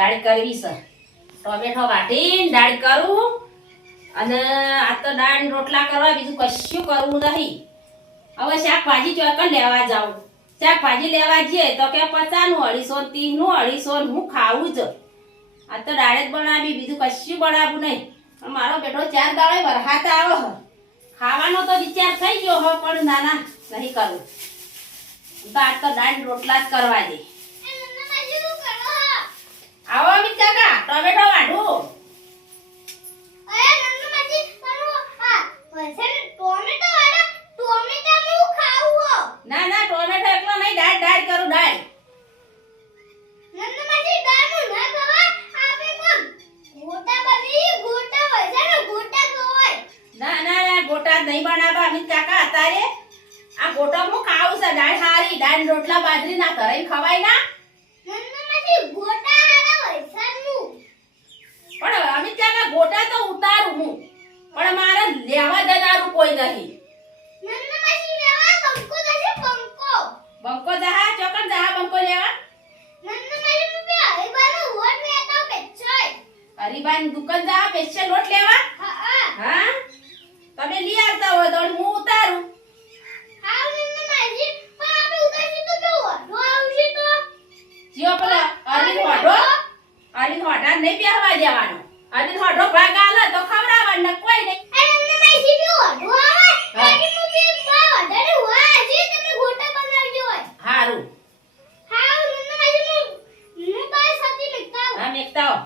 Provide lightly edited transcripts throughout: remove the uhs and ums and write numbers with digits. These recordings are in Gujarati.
દાળ કરવી છે. ટોમેટો વાટીને દાળ કરું અને આ તો દાળ રોટલા કરવા બીજું કશું કરવું નહીં. હવે શાકભાજી ચોકન લેવા જાઉં. શાકભાજી લેવા જઈએ તો કે 50 નું 230 નું 250 હું ખાવું જ. આ તો દાળ જ બનાવી બીજું કશું બનાવવું નહીં. મારો બેટો 4 દાડે વરસાદ આવે હ. ખાવાનો તો વિચાર થઈ ગયો હો પણ નાના નહીં કરવું. તો આ તો દાળ રોટલા જ કરવા દે. આવો અમિત કાકા ટોમેટો વાઢું. ના ના ટોમેટો એકલો નહીં દાળ દાળ કરું દાળ. ના ના ના ગોટા નહીં બનાવવા અમિત કાકા અત્યારે આ ગોટો હું ખાવું છે. દાળ હારી દાળ રોટલા બાજરી ના ઘરે ખવાય ના. પણ અમિત કાકા ગોટા તો ઉતારું હું પણ મારે લેવા જનારું કોઈ નહીં. બંકો જહા ચોકન જહા બંકો લેવા. હરીબાની દુકાન જહા પેશે લોટ લેવા. હા તમે લઈ આવતા હોય તો હું ઉતારું. જીઓ પેલા અરવિંદ હોઢો નહીં બેહવા દેવાનો. અરવિંદ હોઢો ભાગ આલે તો ખવડાવવાનો કોઈ નહીં. હારું હા મેકતા હો.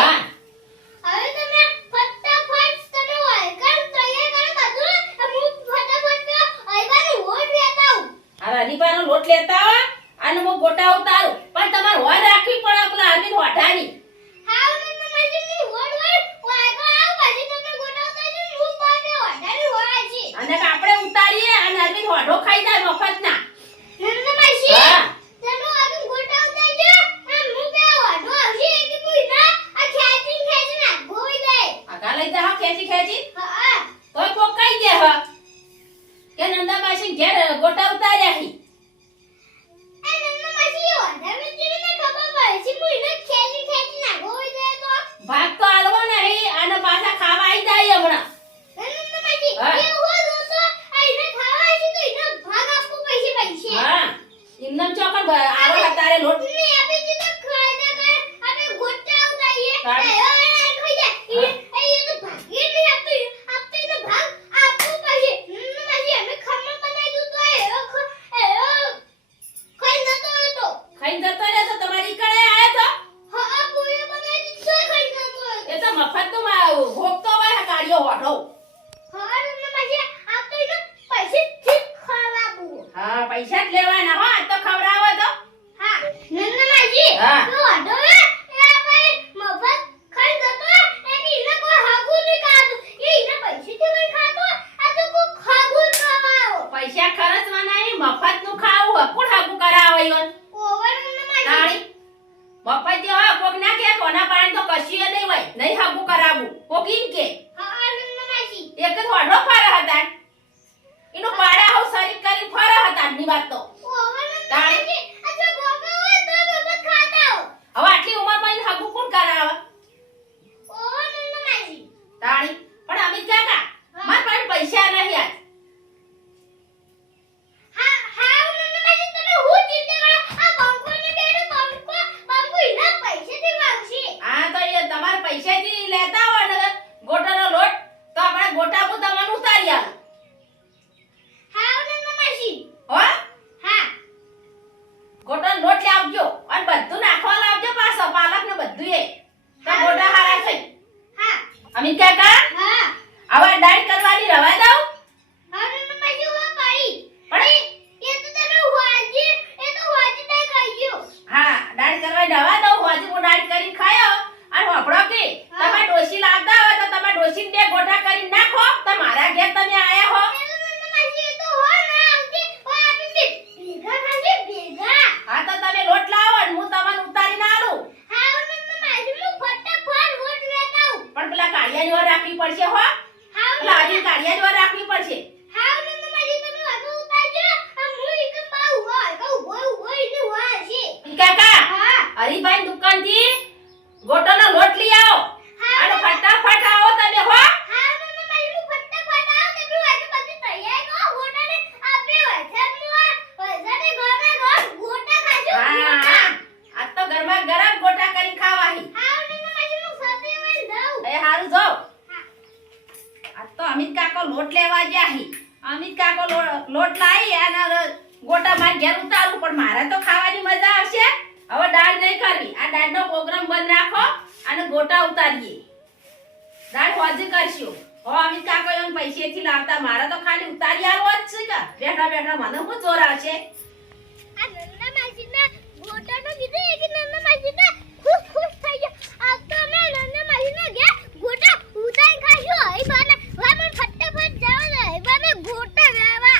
હા હરીબાનો લોટ લેતા હો અને હું ગોટા ઉતારું પણ તમારે હોદ રાખવી પડે પેલા અરવિંદ હોઢાની. અને આપણે ઉતારીએ અને અરવિંદ હોઢો ખાઈ જાય મફત ના. આગા લઈ જા ખેંચી ખેંચી તોય કોક કહી દે હ કે નંદામાસી ઘેર ગોટા ઉતાર્યા હી. ભાગ તો આલવો નહીં અને પાછા ખાવા આવી જાય હમણાં. હા ઇન્દમ ચોકન આવો તારે લોટ ખાઈને જતો રહે તો તમારી કડે આયો તો એ તો મફત તો ભોગતો હોય કાઢ્યો હોઠો. હા પૈસા જ લેવાના હો આજ તો ખવડાવો તો. હા પૈસા ખર્ચવાના નહીં મફત નું ખાવું કોણ હાગુ કરાવે ઈવન તાળી મફત જે હોય કોક ના કે કોના પાણી તો કશી નહીં હોય નહીં હાગુ કરાવું કોકીન કે એક જ વાઢો ફરે હતા એનો પાડા હો શરીર કરી ફરે હતા ની વાત તો તાળી હવે આટલી ઉંમરમાં એને હાગુ કોણ કરાવે તાળી. પણ અમિત કાકા માર પાસે પૈસા નહીં આજ. હા તો એ તમારે પૈસાથી લેતા હોય ને ગોટાનો લોટ તો આપણે ગોટા હું તમને ઉતારી આલું. હો હરીભાઈ દુકાનથી ગોટાનો લોટ લઈ આવો અને ફટાફટ આવો તમે હો. હા મમ્મી મારી ફટાફટ આવો તે બી વાગે બધી તૈયાર કો ગોટાને આપણે વરસાદની ગોટા ખાજો હા આ તો ગરમા ગરમ ગોટા કરી ખાવાહી. હા મમ્મી મારી સાથે મેં જાઉં એ હારું જાવ. આ તો અમિત કાકો લોટ લેવા ગયા હી. અમિત કાકો લોટ લાવી અને ગોટા માર ઘેર ઉતારું પણ મારે તો ખાવાની મજા આવશે. હવે દાળ નહીં કરવી. આ દાળનો પ્રોગ્રામ બંધ રાખો અને ગોટા ઉતારીએ. દાળ હોજી કરશું. હો અમિત કાકો એમ પૈસેથી લાવતા મારે તો ખાલી ઉતારી આવો જ છે કે બેઠા બેઠા મને શું જોર આવશે. આ નંદા માસીના ગોટાનો કીધું કે નંદા માસીના ખુશ થઈ ગયા. આ તો અમે નંદા માસીના ગયા ગોટા ઉતારી ખાશું. એ બાને હવે મને ફટાફટ જાવ ને એ બાને ગોટા લાવવા.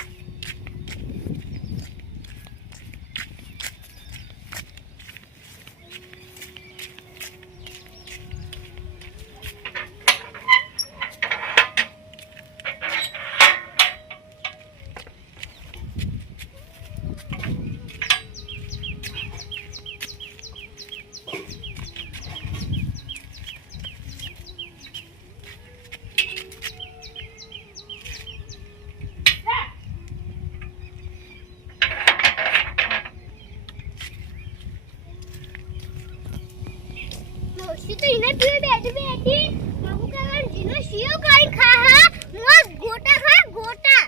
તો ઇને પીએ બેઠી મગુ કાકા જીનો શિયો કાઈ ખા હા મોસ ગોટા ખા ગોટા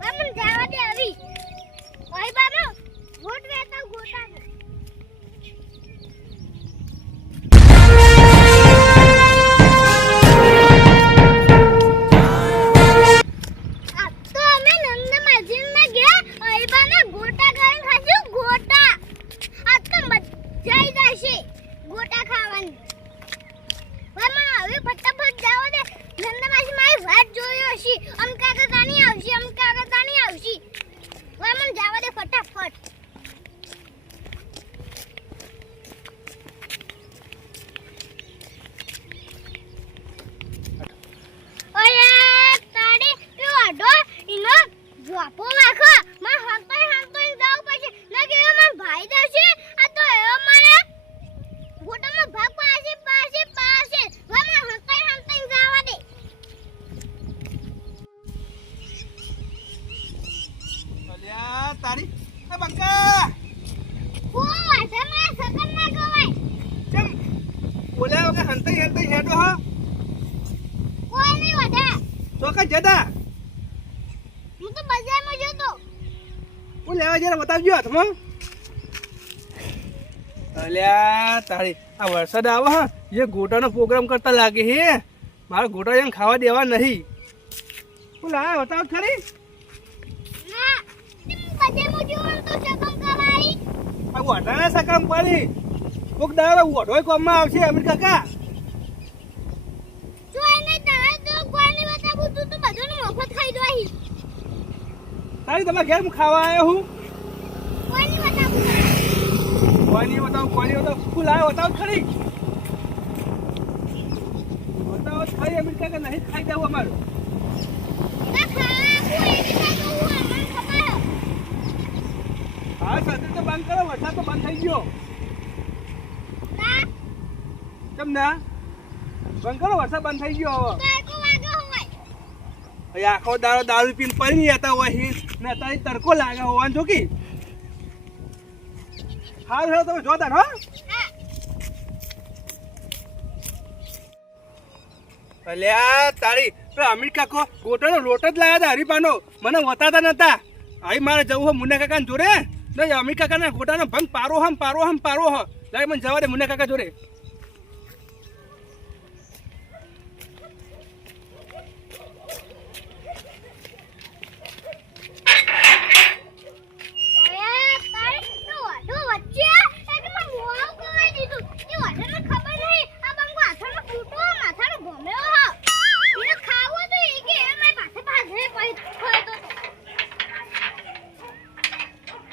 હવે મને જાવા દે આવી ઓય બાબા ગોટ વેતા ગોટા આ તો અમે નંદા માજીના ગયા ઓય બાના ગોટા ખાઈ ખાશું ગોટા આ તો મજા આવી જશે ગોટા ખાવાની. હવે ફટાફટ જાવ દે નંદા માસી મારી વાત જોયો છે અમ કાકા તાની આવશે અમ કાકા તાની આવશે. હવે મને જાવ દે ફટાફટ. ઓય તાડી તું આડો ઇનો જોપો વાખો માં હંતોય જાવ પછી ના કે માં ભાઈ દશે આ તો એવો મારે ગોટાનો ભાગ પાસે વામા હંતોય જાવા દે. અલ્યા તારી એ બંકા ઓ વાસમાં સકન ના ગવાય કેમ બોલ્યા વગર હંતઈ હેડો હો કોઈ નહીં વધે. ચોકા જતા હું તો બજારમાં જતો. હું લેવા જરા બતાવજો હાથમાં. અલ્યા તારી આ વરસાદ આવે હા એ ગોટાનો પ્રોગ્રામ કરતા લાગે હે મારા ગોટા એમ ખાવા દેવા નહીં. હું લાયા બતાવ ખરી ના બજારમાં જોવાનું તો સકન કવાય. આ વટાણા સકરમ પડી કોક દાડા વઢોય કોમમાં આવશે અમીર કાકા. જો એને તારે તો કોઈ નહીં બતાવું તું તો બધાનો મફત ખાઈ જોઈ. તારી તમારા ઘેર હું ખાવા આવ્યો હું કોઈ નહીં બતાવું. કોની બતાવ હું લાયો બતાવ ખરી બતાવ ખરી અમીર કાકા નહીં ખાઈ દેવું અમારું. ના ખા કોઈ નહીં બતાવું મને ખબર. હા છત્રી તો બંધ કરો વરસાદ તો બંધ થઈ ગયો. ના કેમ ના બંધ કરો વરસાદ બંધ થઈ ગયો હવે. તો એકો વાગો હોય. અહીં આખો દાડો દારૂ પીને પડી જતા હોય ને અત્યારે તડકો લાગે હોવાનું જો કે હારું તમે જોતા હો. હા અલ્યા તારી અમીર કાકો ગોટાનો લોટ જ લાયા હતા હરીપાનો મને વતાતા નતા. અહીં મારે જવું હોય મુન્ના કાકાને જોડે ને અમીર કાકાના ગોટાનો ભંગ પારો હમ લાય મને જવા દે મુન્ના કાકા જોડે. ઓય તારે તો વાડો વચ્ચે એટલે મને મોળો કવાઈ દીધું. એ વાડને ખબર નહીં આ બંગો હાથનો ફૂટો માથાનો ભમ્યો હ. એને ખાવો તો એ કે એમાં પાછે પાછે પઈ ખોય તો.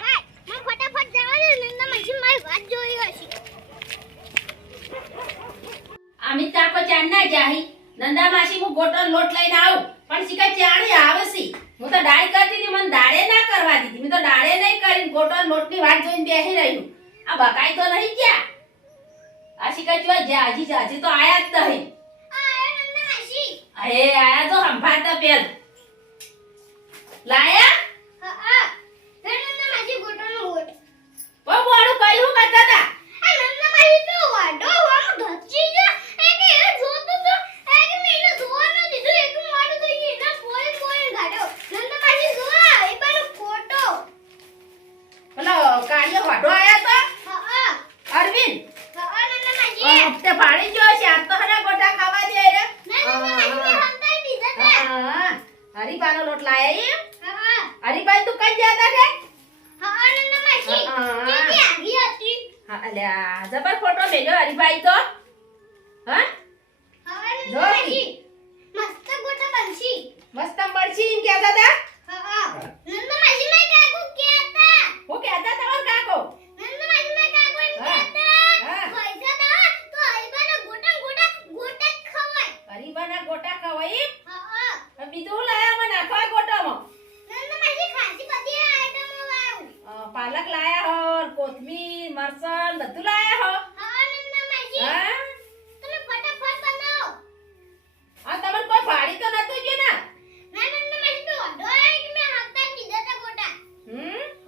હાય મને ફટાફટ જવા દે નંદા માસી મારી વાત જોઈ હશે. અમિત કાકો ચાંદ ના જાહી. નંદા માસી હું ગોટો લોટ લઈને આવું પણ શીખા ચાણી આવશે. હું તો દાળ કરતી હતી મને દાળે ના કરવા દીધી. મેં તો દાળે નહીં કરી ગોટો લોટની વાત જોઈને બેસી રહ્યું. આ બકાઈ તો નહીં ગયા આ શિકાય જો હજી તો આયા જ નહીં. આયો નંદા માસી. એ આયા તો સંભાળતા પેલ લાયા હા નંદા માસી ગોટાનો ગોટ. બહુ મોડું કર્યું કરતા હતા. આ નંદા માસી તો વાડો વાળો ધચી ગયો. એ કે એ જોતો તો એ કે મેને જોવા ન દીધું. એક મોડું થઈ ગયું. ના પોઈ ગાડ્યો. નંદા માસી જોવા એ પેલો ફોટો. પેલો કાળિયો વાઢો આયા તો હા અરવિંદ નંદા માસી. તે ભાડી ગયો છે આજ તો હરા ગોટા ખાવા દે રે. નંદા માસી હંતાઈ દીધા તા. હરીબાનો લોટ લાયા એમ. હા હરીબાઈ તું કઈ જતા રે. નંદા માસી. હા. કે આગી હતી. હા અલ્યા જબર ફોટો મેલ્યો હરીબાઈ તો. હા નંદા માસી. મસ્ત ગોટા બનશી. મસ્ત મળશી એમ કહેતા હતા. નંદા માસી મેં કાકુ કહેતા. હું કહેતા તમારો કાકો. નંદા માસી મેં કાકુ એમ હા. કહેતા. હા. પૈસા દા તો આઈબાના ગોટા જ ખવાય. હરીબાના ગોટા ખવાય એમ. હા હવે બીજું શું લાયા મને નાખવા ગોટામાં. નંદા માસી ખાસી બધી આઈટમો લાવ્યું. પાલક લાયા હો કોથમીર મરસન બધું લાયા હો. હા નંદા માસી. હા તમે ફટાફટ બનાવો. આ તમને કોઈ ભાડી તો નતું ગયું ને. ના નંદા માસી તો અડોય કે મેં હપ્તા કીધા તા ગોટા.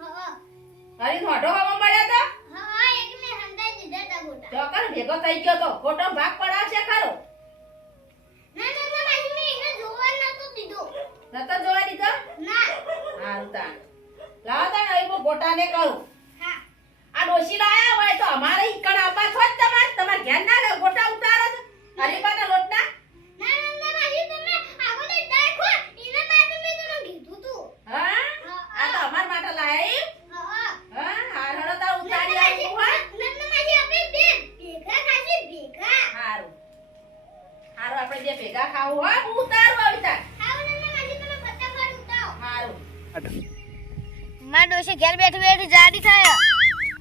હા હરી મોઢો હવા મળ્યો તો હા એક મેં હંતાઈ દીધા તા ગોટા. ચોકર ભેગો થઈ ગયો તો ખોટો ભાગ પડાવશે ખરો. ના નંદા માસી મેં એને જોવા નતો દીધો. નતો જોવા દીધો. ના હારું તા લાવો તા ને હવે ગોટાને કહું. હા આ ડોશી લાયા હોય તો અમારે ઈકણ આપા છો જ તમારે ઘેર ના ગોટા ઉતારો છો. હરીબાના લોટના. ના નંદા માસી તમે આગળ દાખો એના માટે મેં તને કીધું તું. હા આ તો અમાર માટે લાયા એમ. હા હા હાર હળો તા ઉતારી આવું હોય. નંદા માસી આપણે બે ભેગા ખાસી ભેગા. હારું હારું આપણે જે ભેગા ખાવું હોય હું ઉતારું આવી તાર. આવો નંદા માસી તમે ફટાફટ ઉતારો. હારું માર ડોશી ઘેર બેઠી બેઠી જાડી થાય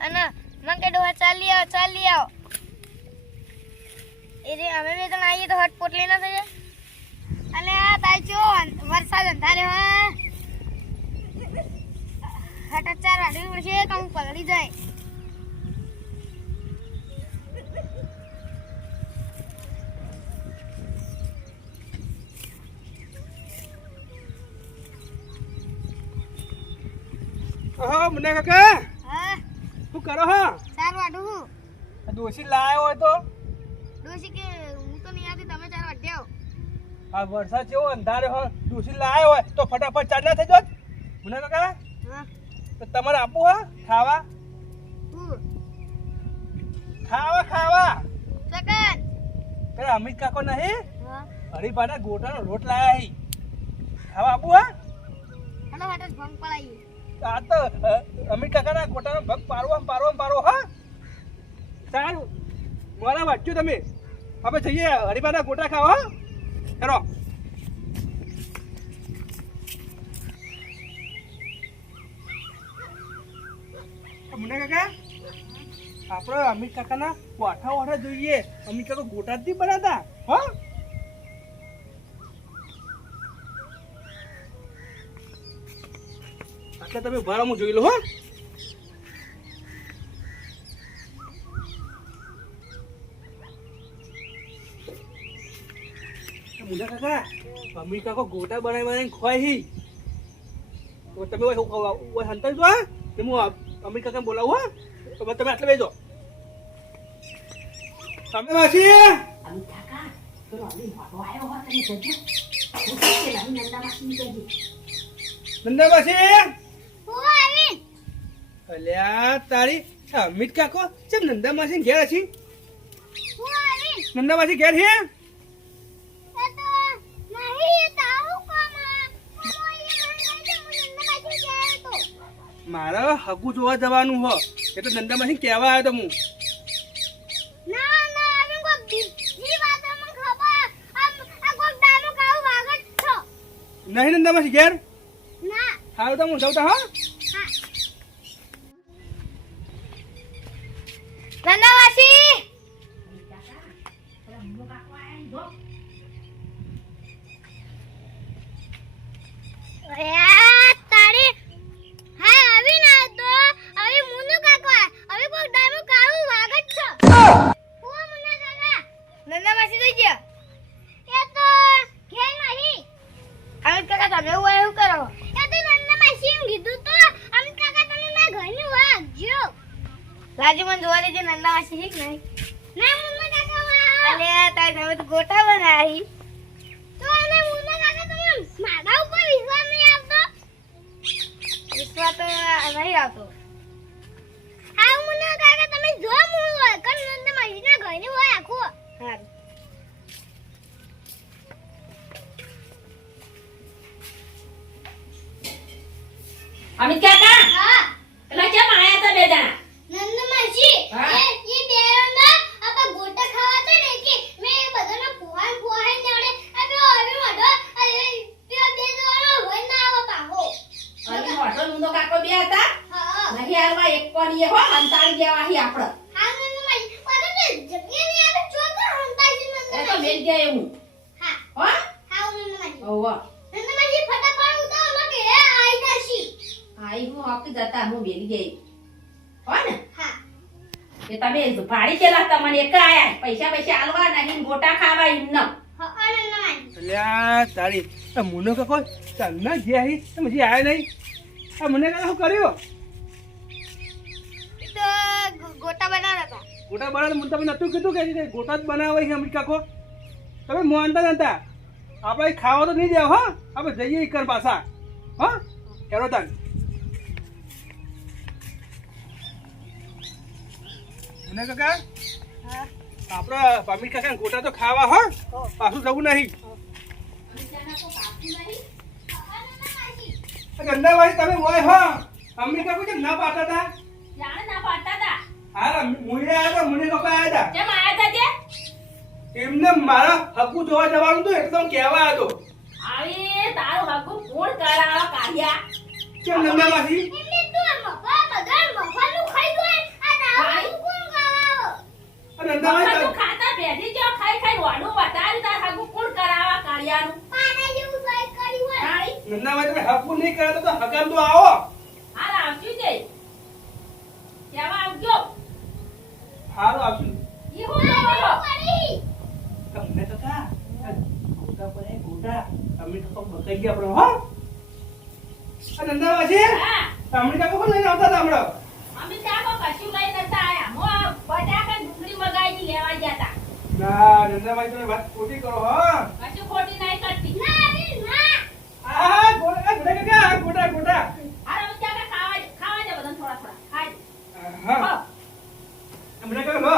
અને મને કે ડોહા ચાલી આવો એ રે અમે બે જણ આવીએ તો હટ પોટલી ના થઈ જાય. અલે આ તાચો વરસાદ અંધારે હા હટ 4 વાગી પડશે કામ પલળી જાય. હા મુન્ના કાકા હા શું કરો હો 4 વાડું આ ડોશી લાયો હોય તો ડોશી કે હું તો નહીં આવતી તમે 4 વાડે આવો. આ વરસાદ જેવો અંધારે હોય ડોશી લાયો હોય તો ફટાફટ ચાર ના થઈ જોત મુન્ના કાકા. હા તો તમારે આપવું હા ખાવા ખાવા સકન પેલા અમિત કાકો નહીં હા હરીબાના ગોટાનો લોટ લાયા હી ખાવા આપવું હા. હેલો હટ ભંગ પડાઈ. આ તો અમિત કાકાના ગોટાનો ભગ પારો હા. સારું મારા વાંચ્યું તમે હવે જઈએ હરીબાના ગોટા ખાવા હા. હેરો મુન્ના કાકા આપણે અમિત કાકાના વાઠા જોઈએ. અમિત કાકા ગોટા જ નહીં બનાતા હા. એટલે તમે ભરામું જોઈ લો હો. મુન્ના કાકા અમિત કાકો ગોટા બનાવીને ખવાય હી તો તમે ઓય હંતાઈ જો હા. હું અમિત કાકા બોલાવું હા. તો તમે આટલે બેજો તમે માસી અમિત કાકા પેલો અલી મોઢો આવ્યો હોય તમે જજો. હું કે લાવી નંદા માસી કહેજે. નંદા માસી હું આવી. અલ્યા તારી અમિત કાકો ચમ નંદા માસી ઘેર છે. હું આવી. નંદા માસી ઘેર છે. એ તો નહીં એ તારું કામ મારે હગુ જોવા જવાનું હો એટલે નંદા માસી કહેવા આવ્યો તો હું. ના ના અમે કોઈ બીજી વાત મને ખબર આ કોઈ ડાનો કાવ વાગત છો. નહીં નંદા માસી ઘેર ના હારું તો હું જાઉં તા હા. નંદાવાસી અમિત કાકા પેલા મુનો કાકો આયા જો. અરે તારી હા આવી ના તો આવી મુનો કાકો હવે કોઈ ડાનો કાવ વાગત છો. હું રાજુ મને જોવા દેજે નંદા માસી ઠીક નહીં ના મુન્ના કાકા અલે તારે તમે તો ગોટા બનાવી તો અને મુન્ના કાકા તમે મારા ઉપર વિશ્વાસ નહીં આવતો વિશ્વાસ તો નહીં આવતો હા મુન્ના કાકા તમે જો મુનું હોય કન નંદા માસી ના ઘરની હોય આખો હા અમિત કાકા હા એટલે કેમ આયા તા બે જણા નંદા માસી હા. એ બેરના આપા ગોટા ખાવા હતા ને કે મે બધાને પોહાન પોહાન નડે આ તો હવે મોઢો અરે તે બે જણો હોય ના આવો પાહો અને મોટો મુંડો કાકો બે હતા હા નહીં હાલવા એક કોણીએ હો અંતાળી દેવા હી આપણે હા નંદા માસી મને તો જગ્યા નહીં આપે ચોકા હંતાઈ છે એ નંદા તો માસી મેલ ગયા એવું હા હો હા નંદા માસી ઓવા નંદા માસી ફટાફટ ઉતારો માં કે આઈ જાશી આઈ હું હક જતા હું બેલી ગઈ હો ને હા એ તમે ભાડી કેલા તમને એક આયા પૈસા પૈસા આલવા નહીં ગોટા ખાવા એમ ન હા નંદા માસી અલ્યા તારી આ મુનો કાકો તને જે આવી તમે જે આયા નહીં આ મને કાકા શું કર્યો તો ગોટા બનાવતા હતા ગોટા બનાવે મને તમે નતું કીધું કે ગોટા જ બનાવે છે અમિત કાકો તમે માનતા નતા આપણે ખાવા તો નહીં દેવ હો આપણે જઈએ કર પાછા હા હેરો તાન મુના કાકા હા આપણે અમિત કાકા ગોટા તો ખાવા હો પાછું જવું નહીં ગંદા ભાઈ તમે હોય હો અમિત કાકો કેમ ના પાડતા હતા જાણે ના પાડતા તા હા મુને આવ્યા હતા મુને કાકા આવ્યા હતા કેમ આયા તા તે એમને મારા હકુ જોવા જવાનું હતું એકદમ કહેવા હતો આવી તારું હકુ કોણ કરાવા કાઢ્યા કેમ નંદામાંથી એટલે તું મફા બધા મફાનું ખાઈ ગયો આ દાવાનું કોણ ખાવાઓ નંદાભાઈ તું ખાતા બેઠી જો ખાઈ ખાઈ વાડું વધારી તાર હકુ કોણ કરાવા કાઢ્યાનું પાના જેવું સાઈ કરી હોય રાણી નંદાભાઈ તમે હકુ નહીં કરતા તો હકામ તો આવો હાલ આવજો જઈ કેવા આવજો હારું આવશું ઈ હું બોલો કરી તમને કાકા ગોટા પર ગોટા તમે તો બકાઈ ગયા આપણો હો આ નંદાભાઈ હા તમને કાકો કોણ લઈને આવતા હતા હમણાં અમે ચાકો કશું લઈ નતા આયા મો બટાકા ડુંગળી મગાઈ લેવા ગયા તા ના નંદાભાઈ તમે વાત ખોટી કરો હો કશું ખોટી નહીં કરતી ના રે ના આ ગોટા કાકા ગોટા ગોટા હાલ અમે ચાકા ખાવા દે બધાને થોડા થોડા ખાઈ હા તમને કાકા લો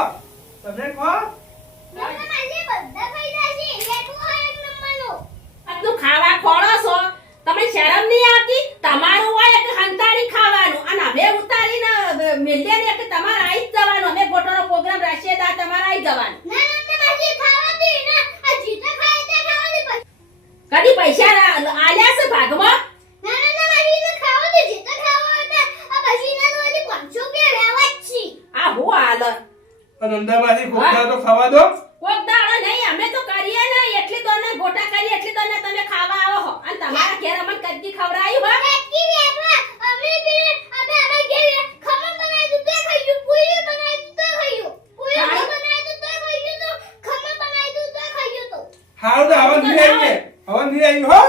તમને કહો નંદા માસી બધા ખાઈ જાશે લેટું હોય એક નંબરનો આટલું ખાવા ખોળો છો તમે શરમ નહીં આવતી તમારું હોય કે હંતાડી ખાવાનું અને અમે ઉતારીને મેલ્યા કે તમારે આવી જ જવાનું અમે ગોટોનો પ્રોગ્રામ રાખીએ તો તમારે આવી જવાનું ના નંદા માસી ખાવા દે ને આ જીતા ખાય તે ખાવા દે પછી કદી પૈસા આલ્યા છે ભાગમાં ના નંદા માસી ને ખાવા દે જીતા ખાવા હતા આ પછી ના વાલી 500 રૂપિયા લેવા જ છે આ હું હાલ નંદામાંથી ગોટા તો ખાવા દો કોક દાડો નહીં અમે તો કરીએ ને એટલી દોને ગોટા કરી એટલી દોને તમે ખાવા આવો હો અને તમારા ઘેર અમને કદી ખવડાયું હો કેટલી વેરવા અમે બી અમે અમે ઘેર ખમણ બનાવી દું તો ખાયું પૂરી બનાવી દું તો ખાયું પૂરી બનાવી દું તો ખાયું તો ખમણ બનાવી દું તો ખાયું તો હારું તો હવન નહીં આવીએ હવન નહીં આવી હો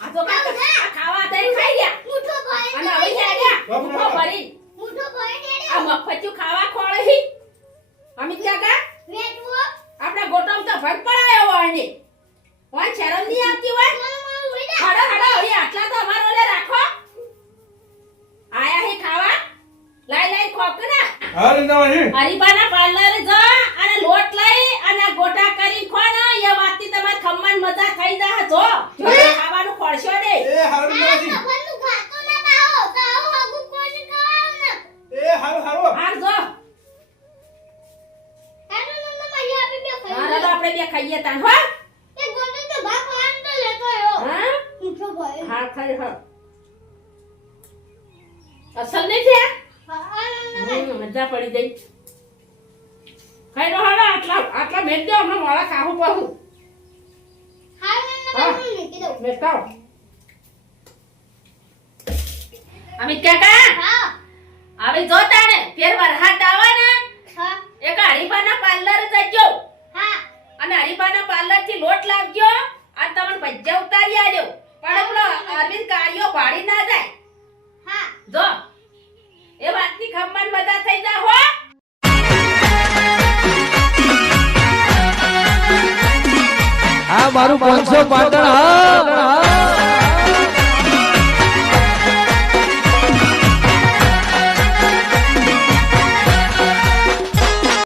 આ તો કાકા આ ખાવા દઈ ખાઈ ગયા મુઠો ભાઈ અને હવે જાય ગયા મુઠો ભરી મુઠો ભાઈ ને આ મફતિયું ખાવા ખોળે હી અમિત કાકા વેટવો આપણા ગોટમ તો ભગ પડાયો હોય ને હોય શરમ નહીં આવતી હોય હડો હડો હવે આટલા તો અમારો લે રાખો આયા હે ખાવા લાઈ લાઈ ખોક ના હા નંદાભાઈ હરીબાના પાર્લર જા અને લોટ લઈ અને ગોટા કરી ખો ને એ વાતથી તમાર ખમ્મન મજા થઈ જા જો ખાવાનું ખોળશો ને એ હારું નંદાભાઈ ખમણનું ખાતો ના પાઓ તાઓ હગુ કોણ ખાવ ને એ હારું હારું હાર જો હેનો નંદ મારી આપી બે હાર ખાઈ તો આપણે બે ખાઈએ તાન હો એ ગોટો તો ભાગ ખાન તો લેતો આયો હા મુઠો ભાઈ હાર ખાઈ હા અસલ નહીં છે હા મજા પડી ગઈ ખાઈ રો હાલો આટલા મેં દો હમણાં મોડા ખાવું પડું હા નંદ મારી મૂકી દઉં મેં ખાવ અમિત કાકા હા હવે જો તાણે ફેર વરહાટ આવે ને હા એક હરીબાના પાર્લર જજો હા અને હરીબાના પાર્લર થી લોટ લાવજો આ તમને ભજ્જા ઉતારી આલ્યો પણ પેલો અરવિંદ કાર્યો ભાડી ના જાય હા જો એ વાતની ખમ્મન બધા થઈ જા હો મારું 500 પાટણ હા